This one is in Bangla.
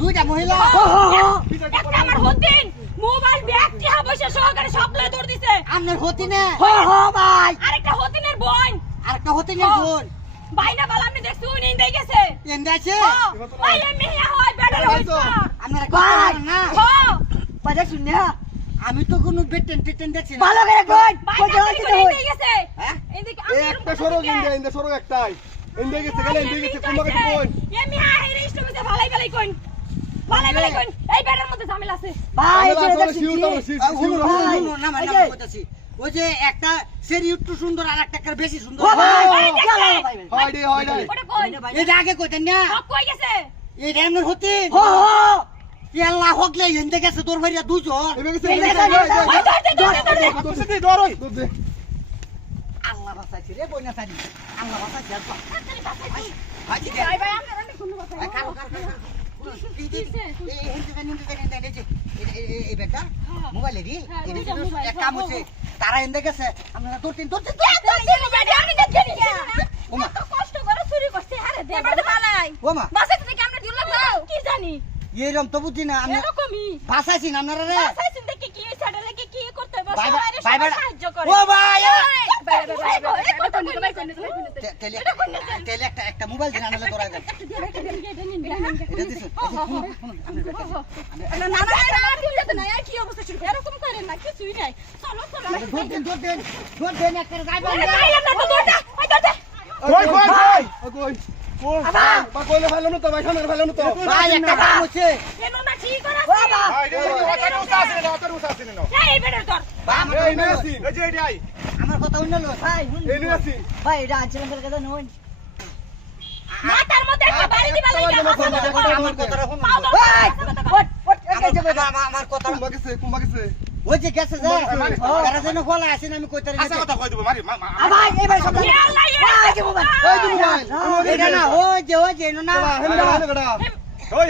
দুইটা মহিলা একটা আমার হতিন মোবাইল ব্যাগ টিহা বসে সহকারে সবলে দৌড় দিছে আপনার হতিনে ভাই আরেকটা হতিনের বোন আরেকটা হতিনের বোন বাইনা বালা আপনি দেখছো নিন্দাই গেছে এন্দাছে ভাই এমনি হয় বেডার হইছো আপনারা কত না হ্যাঁ বাজা শুনিয়া আমি তো কোনো বেটেন দেখছি না ভালো করে কই নিন্দাই গেছে হ্যাঁ এদিকে একটা সরো ইন্দে সরো একটাই ইন্দে গেছে কুম্বা গেছে কোন এমনি হাই রেস্ট হইছে ভালাই কই ভালাই কই এই বেডার মধ্যে ঝামেলা আছে ভাই শিউ না মানে কইতাছি ওই যে একটা সেরি একটু সুন্দর আর একটা বেশি সুন্দর হয় রে ওটা কই এটা আগে কইতেন না কই গেছে এটা এমন হতি আল্লাহ হকলে এন্ডে গেছে তোর ভাইয়া দুজন এবে গেছে আল্লাহ বাঁচাইছে রে বইনা সারি আল্লাহ বাঁচাইছে হাজি ভাই ভাই আমরা শুনবো কথা কারো কাম হচ্ছে তারা এনে গেছে আপনারা কষ্ট করে চুরি করছে আরে দেবারে ভালাই ওমা বাসা থেকে আমরা দিল দাও কি জানি এরকম তো বুঝি না আমি এরকমই বাসাইছি না আপনারা রে বাসাইছেন দেখি কি ছাড়া লাগে কি করতে হবে ভাই সবাই ভাই সাহায্য করে ও ভাই তেলে তেলে একটা মোবাইল দিন আনলে তোরা এটা দিছো না না না দিলে তো না কি অবস্থা শুরু এরকম করেন না কিছুই নাই চলো চলো দোর দেন একটা যাইবা না তো দৌড়া ওই দৌড়া বা কইলে ভালো না তো ভাই সামনে ভালো না তো ভাই একটা কাম হচ্ছে কেন না ঠিক করে এই বেটার তোর আমার কথা অন্য লোক ভাই ভাই এটা আনছিলাম তোর কথা নয় মাথার মধ্যে একটা বাড়ি দিবা লাগা আমার কথা রাখুন আমার কথা কুম্বা গেছে ওই যে গেছে যে তারা যেন খোলা আছে আমি কইতারি আচ্ছা কথা কই দিব মারি ভাই এবার সব আল্লাহ এটা না ওই যে না হেন গড়া ওই